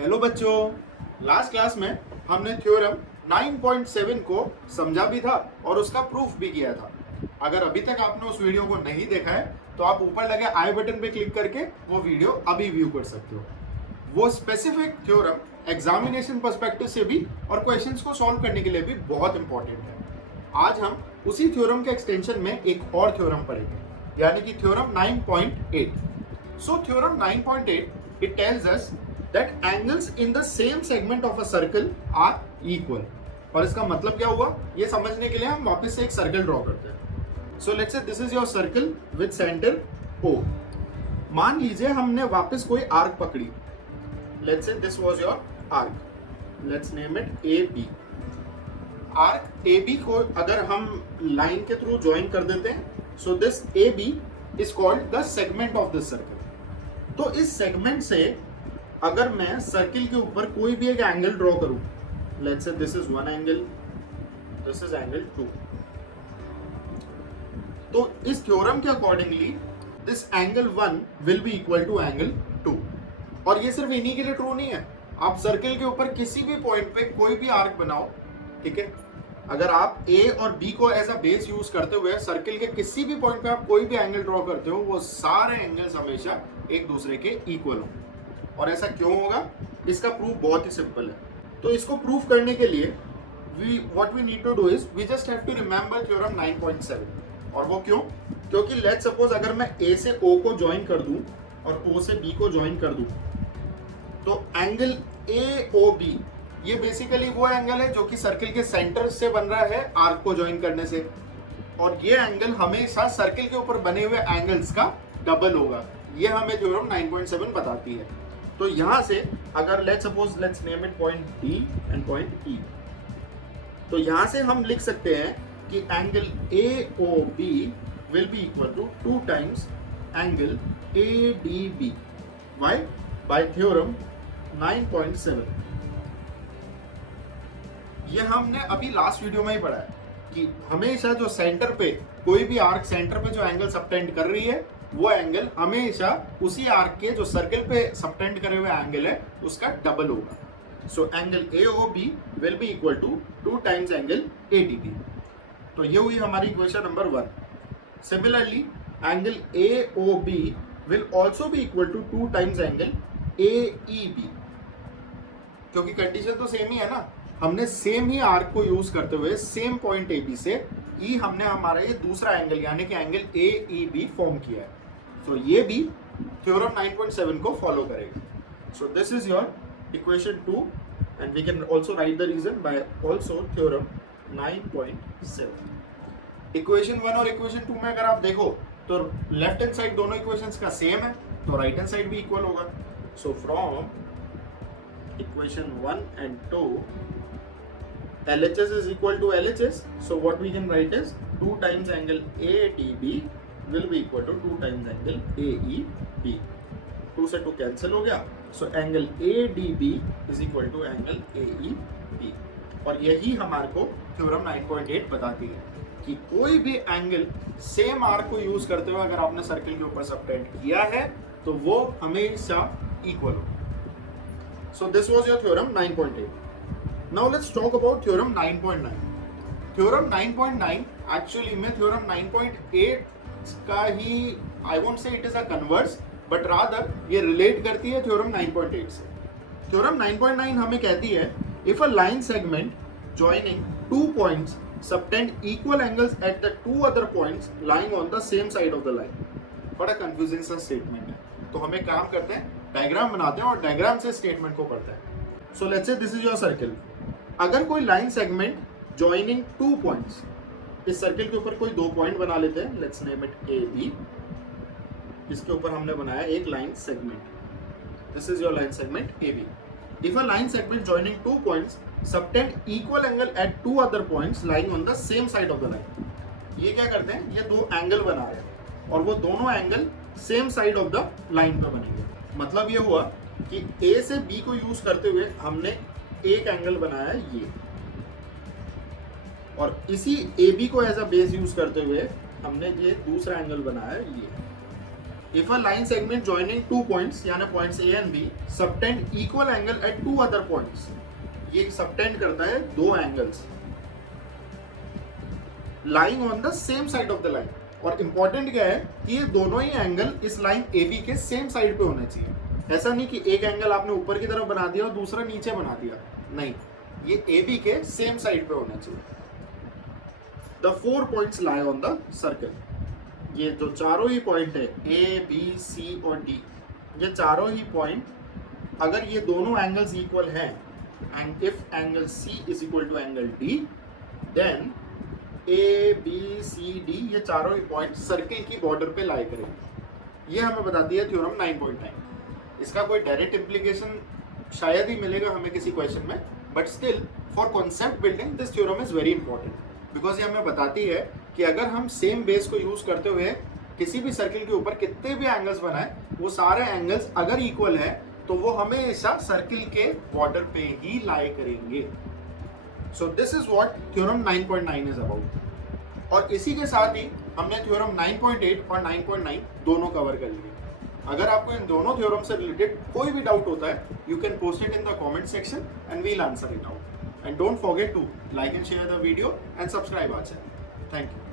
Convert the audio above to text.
Hello बच्चों, last class में हमने थ्योरम 9.7 को समझा भी था और उसका प्रूफ भी किया था। अगर अभी तक आपने उस वीडियो को नहीं देखा है तो आप ऊपर लगे आई बटन पे क्लिक करके वो वीडियो अभी व्यू कर सकते हो। वो स्पेसिफिक थ्योरम एग्जामिनेशन पर्सपेक्टिव से भी और क्वेश्चंस को सॉल्व करने के लिए भी बहुत इंपॉर्टेंट है। आज हम उसी थ्योरम के एक्सटेंशन में एक और थ्योरम पढ़ेंगे, यानी कि theorem 9.8। So theorem 9.8 it tells us that angles in the same segment of a circle are equal। और इसका मतलब क्या हुआ ये समझने के लिए हम वापस से एक सर्कल ड्रॉ करते हैं। So let's say this is your circle with center O। मान लीजिए हमने वापस कोई आर्क पकड़ी। Let's say this was your arc। Let's name it AB। Arc AB को अगर हम लाइन के थ्रू ज्वाइन कर देते हैं, so this AB is called the segment of this circle। तो इस सेगमेंट से अगर मैं सर्किल के ऊपर कोई भी एक एंगल ड्रॉ करूं, let's say this is one angle, this is angle 2, तो इस थ्योरम के accordingly this angle 1 will be equal to angle 2। और ये सिर्फ इन्हीं के लिए ट्रू नहीं है, आप सर्किल के ऊपर किसी भी पॉइंट पे कोई भी आर्क बनाओ, ठीक है। अगर आप ए और बी को एज अ बेस यूज करते हुए सर्किल के किसी भी पॉइंट पे आप कोई भी एंगल ड्रॉ करते हो, वो सारे एंगल्स हमेशा एक दूसरे के इक्वल होंगे। और ऐसा क्यों होगा, इसका प्रूफ बहुत ही सिंपल है। तो इसको प्रूफ करने के लिए what we need to do is we just have to remember theorem 9.7। और वो क्यों? क्योंकि लेट्स सपोज अगर मैं ए से ओ को ज्वाइन कर दूं और ओ से बी को ज्वाइन कर दूं, तो एंगल ए ओ बी ये बेसिकली वो एंगल है जो कि सर्किल के सेंटर से बन रहा है आर्क को ज्वाइन करने से। और ये एंगल हमेशा सर्किल के ऊपर बने हुए एंगल्स का डबल होगा। ये हमें थ्योरम 9.7 बताती है। तो यहां से अगर let's suppose let's name it point D and point E, तो यहां से हम लिख सकते हैं कि angle A O B will be equal to 2 times angle A D B. Why? By theorem 9.7। ये हमने अभी लास्ट वीडियो में ही पढ़ा है कि हमेशा जो सेंटर पे कोई भी आर्क सेंटर पे जो एंगल सबटेंड कर रही है, वो एंगल हमेशा उसी आर्क के जो सर्किल पे सबटेंड करे हुए एंगल है उसका डबल होगा। So angle A O B will be equal to 2 times angle A D B. तो ये हुई हमारी equation number 1। Similarly angle A O B will also be equal to 2 times angle A E B, क्योंकि condition तो same ही है ना। हमने सेम ही आर्क को यूज करते हुए सेम पॉइंट ए बी से ई हमने हमारा ये दूसरा एंगल यानी कि angle A E B form किया है। तो ये भी थ्योरम 9.7 को फॉलो करेगा। So this is your equation 2 and we can also write the reason by also theorem 9.7। Equation 1 और इक्वेशन 2 में अगर आप देखो तो लेफ्ट हैंड साइड दोनों इक्वेशंस का सेम है, तो राइट हैंड साइड भी इक्वल होगा। So from equation 1 and 2 LHS is equal to LHS, so what we can write is 2 times angle ADB will be equal to 2 times angle AEB। 2 से 2 cancel हो गया, so angle ADB is equal to angle AEB। और यही हमारे को theorem 9.8 बताती है कि कोई भी एंगल सेम आर्क को यूज करते हुए अगर आपने सर्किल के ऊपर सबटेंड किया है तो वो हमेशा इक्वल हो। So this was your theorem 9.8। Now let's talk about theorem 9.9। Theorem 9.9 actually में theorem 9.8 का ही I won't say it is a converse, but rather ये relate करती है theorem 9.8 से। Theorem 9.9 हमें कहती है if a line segment joining 2 points subtend equal angles at the 2 other points lying on the same side of the line। बड़ा confusing सा statement है, तो हमें काम करते हैं डायग्राम बनाते हैं और डायग्राम से स्टेटमेंट को पढ़ते हैं। So let's say this is your circle. अगर कोई लाइन सेगमेंट जॉइनिंग 2 पॉइंट्स, इस सर्किल के ऊपर कोई 2 पॉइंट बना लेते हैं, let's name it A B. इसके ऊपर हमने बनाया एक line segment, this is your line segment A B. If a line segment joining 2 points subtend equal angle at 2 other points lying on the same side of the line. ये क्या करते हैं, ये 2 एंगल बना रहे हैं और वो दोनों angle same side of the line पे बनेंगे। मतलब ये हुआ कि A से B को यूज करते हुए हमने एक एंगल बनाया ये, और इसी AB को एज अ बेस यूज करते हुए हमने ये दूसरा एंगल बनाया ये। If a line segment joining 2 points यानी points A and B subtend equal angle at 2 other points, ये subtend करता है 2 angles lying on the same side of the line. और important क्या है कि ये दोनों ही एंगल इस लाइन AB के सेम साइड पे होने चाहिए. ऐसा नहीं कि एक एंगल आपने ऊपर की तरफ बना दिया और दूसरा नीचे बना दिया, नहीं, ये AB के सेम साइड पे होना चाहिए. The 4 points lie on the circle. ये जो चारों ही पॉइंट है A, B, C और D, ये चारों ही पॉइंट अगर ये दोनों एंगल्स इक्वल हैं and if angle C is equal to angle D, then A, B, C, D ये चारों ही पॉइंट सर्किल की बॉर्डर पे लाई करेंगे. ये हमें बताती है थ्योरम 9.9. इसका कोई डायरेक्ट इम्प्लीकेशन शायद ही मिलेगा हमें किसी क्वेश्चन में, but still for concept building this theorem is very important, because ये हमें बताती है कि अगर हम सेम बेस को यूज करते हुए किसी भी सर्किल के ऊपर कितने भी एंगल्स बनाए, वो सारे एंगल्स अगर इक्वल है तो वो हमेशा सर्किल के बॉर्डर पे ही लाई करेंगे. सो this is what theorem 9.9 is about. और इसी के साथ ही हमने थ्योरम 9.8 और 9.9 दोनों कवर कर लिए. अगर आपको इन दोनों थ्योरम से रिलेटेड कोई भी डाउट होता है, you can post it in the comment section and we'll answer it out. And don't forget to like and share the video and subscribe our channel. Thank you.